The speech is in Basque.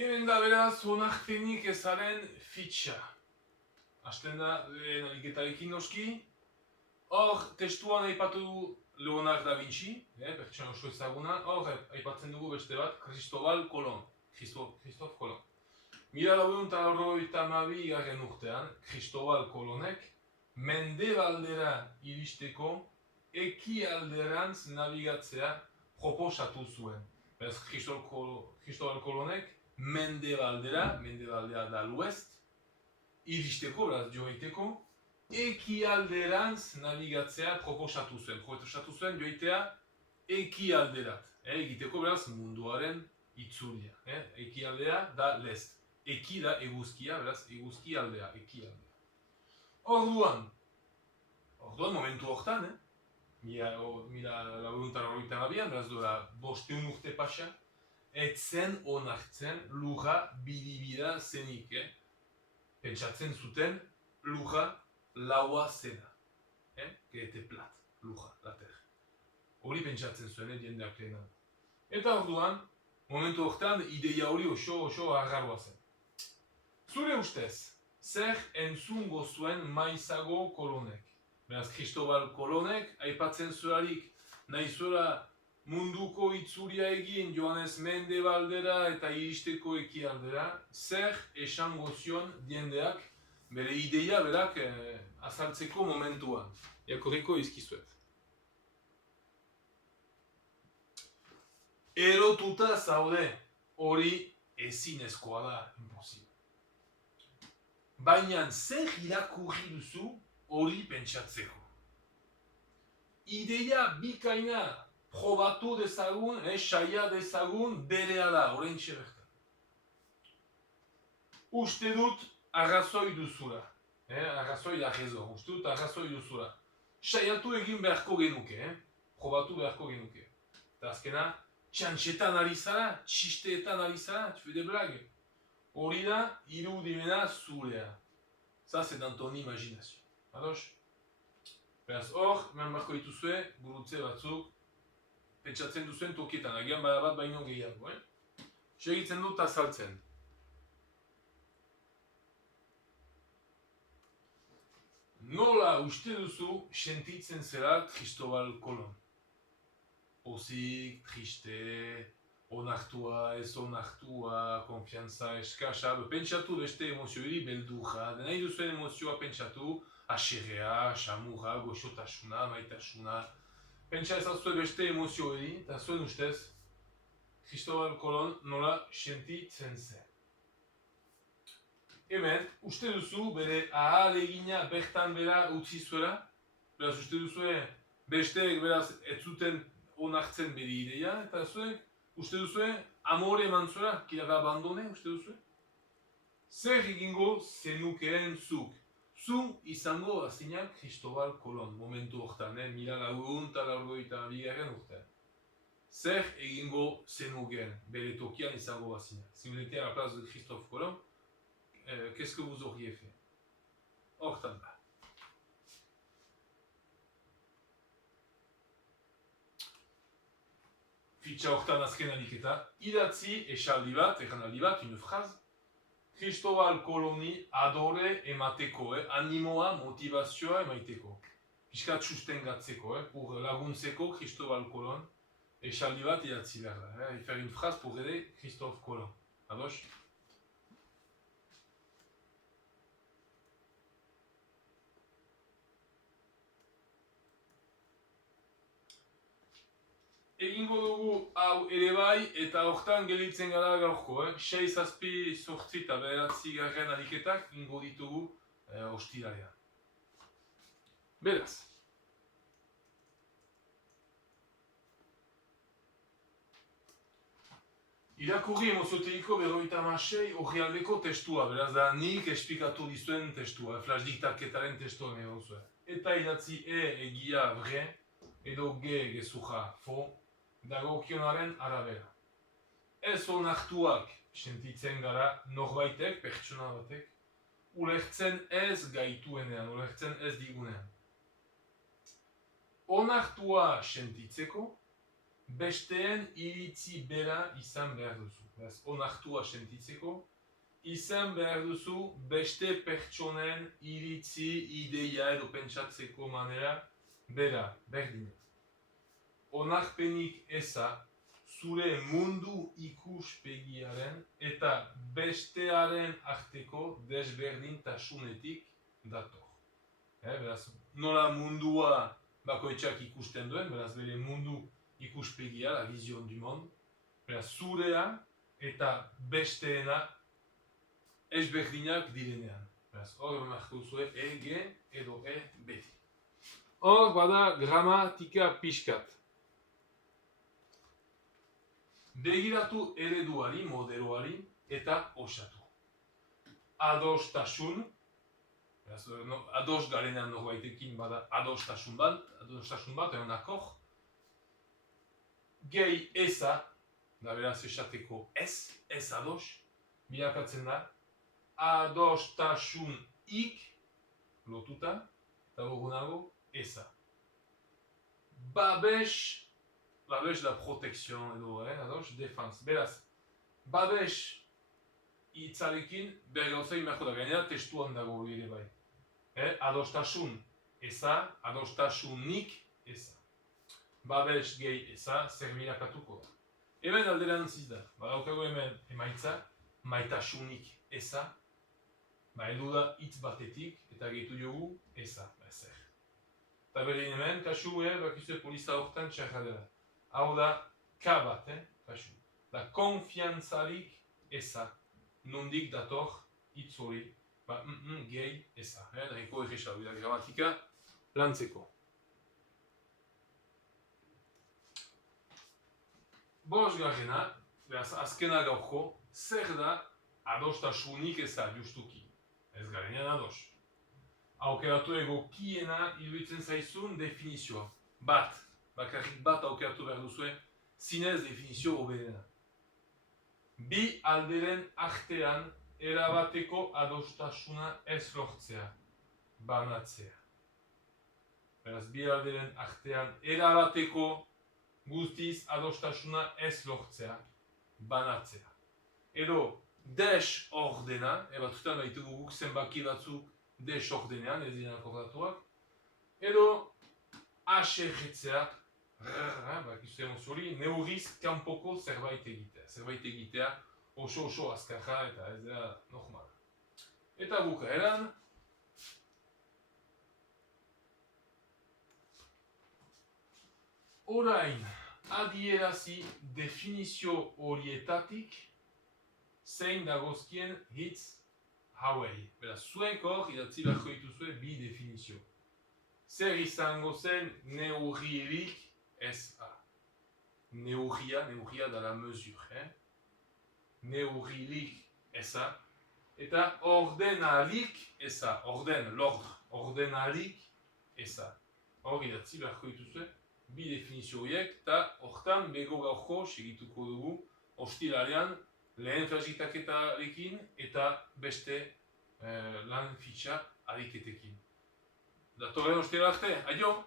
Hemen da beraz, onarpenik ezaren fitxa. Hasten da, ariketarekin noski. Hor, testuan aipatu du Leonardo da Vinci, pertsona oso ezaguna. Hor, aipatzen dugu beste bat, Cristobal Colón. Christophe Colón. 1992 urtean, Cristobal Colónek mendebaldera iristeko ekialderantz nabigatzea proposatu zuen. Beraz, Cristobal Colónek mendebaldea da l'ouest, iristeko, beraz, joiteko, ekialderantz nabigatzea proposatu zuen. Proposatu zuen joitea ekialderat. Egiteko, beraz, munduaren itzulia. Ekialdea da l'est. Eki da eguzkia, beraz, eguzkialdea, ekialdea. Orduan, momentu hortan, mila laguntan horretan abian, beraz dola 500 urte pasa, etzen onartzen lurra bidibida zenik, pentsatzen zuten lurra laua zena, que était plat, lurra, la terre. Hori pentsatzen zuen, jendeak lehenan. Eta orduan, momentu hortan, ideia hori oso arraroa zen. Zure ustez, zer entzungo zuen maizago Colónek? Beraz, Cristobal Colónek aipatzen zuelarik nahi zuela munduko itzulia egin joanez mendebaldera eta iristeko ekialdera, zer esango zion jendeak bere ideia berak azaltzeko momentuan. Jakorriko izkizuet. Erotuta zaude, hori ezinezkoa da, imposible. Baina zer irakurri duzu hori pentsatzeko. Ideia bikaina probatu dezagun, saia dezagun berea da, oraintxe bertan. Uste dut arrazoi duzula. Arrazoi da rezo, uste dut arrazoi duzula. Saiatu egin beharko genuke, probatu beharko genuke. Eta azkena, txantxetan ari zara, txisteetan ari zara, tu fais des blagues. Hori da, irudimena zurea. Ça, c'est dans ton imagination. Ados? Beraz, hor, eman barko dituzue, burutze batzuk, pentsatzen duzuen tokietan, agian bada bat baino gehiago, segitzen dut azaltzen. Nola uste duzu sentitzen zera Cristobal Colón? Pozik, triste, onartua, ez onartua, konfiantza eskasa, pentsatu beste emoziori beldurra, nahi duzuen emozioa pentsatu, aserrea, samurra, goxotasuna, maitasuna. Pentsa ezazue beste emoziori, eta zuen ustez, Cristobal Colón nola sentitzen zen. Hemen, uste duzu bere ahalegina bertan bera utzi zuela? Beraz, uste duzue besteek beraz ez zuten onartzen bere ideia, eta zuek uste duzue, amore eman zuela, qu'il avait abandonné, uste duzue? Zer egingo zenukeen zuk? Zu izango bazinak Cristobal Colón, momentu hortan, 1992 urtean. Zer egingo zenukeen, bere tokian izango bazinak? Si vous étiez à la place de Christophe Colomb, qu'est-ce que vous auriez fait? Hortan da. Fitxa hortan azken aliketa, idatzi esaldi bat, erranaldi bat, une phrase. Cristobal Colóni adore emateko, animoa, motivazioa emaiteko. Piskat sustengatzeko, pour laguntzeko Cristobal Colón, esaldi bat idatzi behar da. Faire une phrase pour aider Christophe Colomb. Ados? Egingo dugu hau ere bai, eta hortan gelditzen gara gaurko. 6, 7, 8 eta 9 ariketak ingo ditugu ostiralean. Beraz. Irakurri emoziotegiko 56 orrialdeko testua, beraz da nik esplikatu dizuen testua, flash diktaketaren testua nahi duzue. Eta idatzi egia vrai, edo gezurra fo, dagokionaren arabera. Ez onartuak sentitzen gara norbaitek, pertsona batek, ulertzen ez gaituenean, ulertzen ez digunean. Onartua sentitzeko, besteen iritzi bera izan behar duzu. Beraz, onartua sentitzeko, izan behar duzu beste pertsonen iritzi, ideia edo pentsatzeko manera bera, berdina. Onarpenik eza, zure mundu ikuspegiaren eta bestearen arteko desberdintasunetik dator. Beraz, nola mundua bakoitzak ikusten duen, beraz, bere mundu ikuspegia, la vision du monde, beraz, zurea eta besteena ezberdinak direnean. Beraz, hor marko zuen ege edo beti. Hor bada gramatika pixkat. Begiratu ereduari, modeloari eta osatu. Adostasun, ados garenean norbaitekin bada adostasun bat, egon akor. Gehi eza, da beraz esateko ez ados, bilakatzen da, adostasun ik, lotuta, eta gogunago, eza. Babes da protekzion edo, ados, defenz. Beraz, babes hitzarekin bergauza imarko da gainera testuan dago ere bai. Adostasun eza, adostasunik eza. Babes gehi eza, zer bilakatuko da. Hemen alderantziz da, badaukago hemen emaitza, maitasunik eza, edu da hitz batetik, eta gehitu jogu eza, zer. Eta berin hemen, kasu, bakizue poliza horretan txarra dela. Hau da, ka bat, kasu. Da konfiantzarik eza. Nondik dator hitz hori, gehi eza. Dariko egisa hori da gramatika lantzeko. Bosgarrena, beraz azkena gaurko, zer da adostasunik eza justuki. Ez garenean ados. Aukeratu egokiena iruditzen zaizun definizioa. Bat, bakarrik bat aukeratu behar duzue, zinez definizio hoberena. Bi alderen artean erabateko adostasuna ez lortzea, banatzea. Beraz, bi alderen artean erabateko guztiz adostasuna ez lortzea, banatzea. Edo, desordena, batzutan baitugu guk zenbaki batzuk desordenean, ez dira akordatuak. Edo, aserretzea, bakizu emozori, neurriz kanpoko zerbait egitea. Zerbait egitea oso azkarra eta ez dira normal. Eta bukaeran, orain adierazi definizio horietatik zein dagozkien hitz hauei. Beraz, zuek hor idatzi beharko dituzue bi definizio. Zer izango zen neurririk eza. Neurria da la mesure. Neurririk eza. Eta ordenalik eza. L'ordre. Ordenalik eza. Hor idatzi beharko dituzue bi definizio horiek, eta hortan bego gaurko segituko dugu ostiralean lehen fragitaketarekin eta beste lan fitxa ariketekin. Datorren ostirale arte, aio!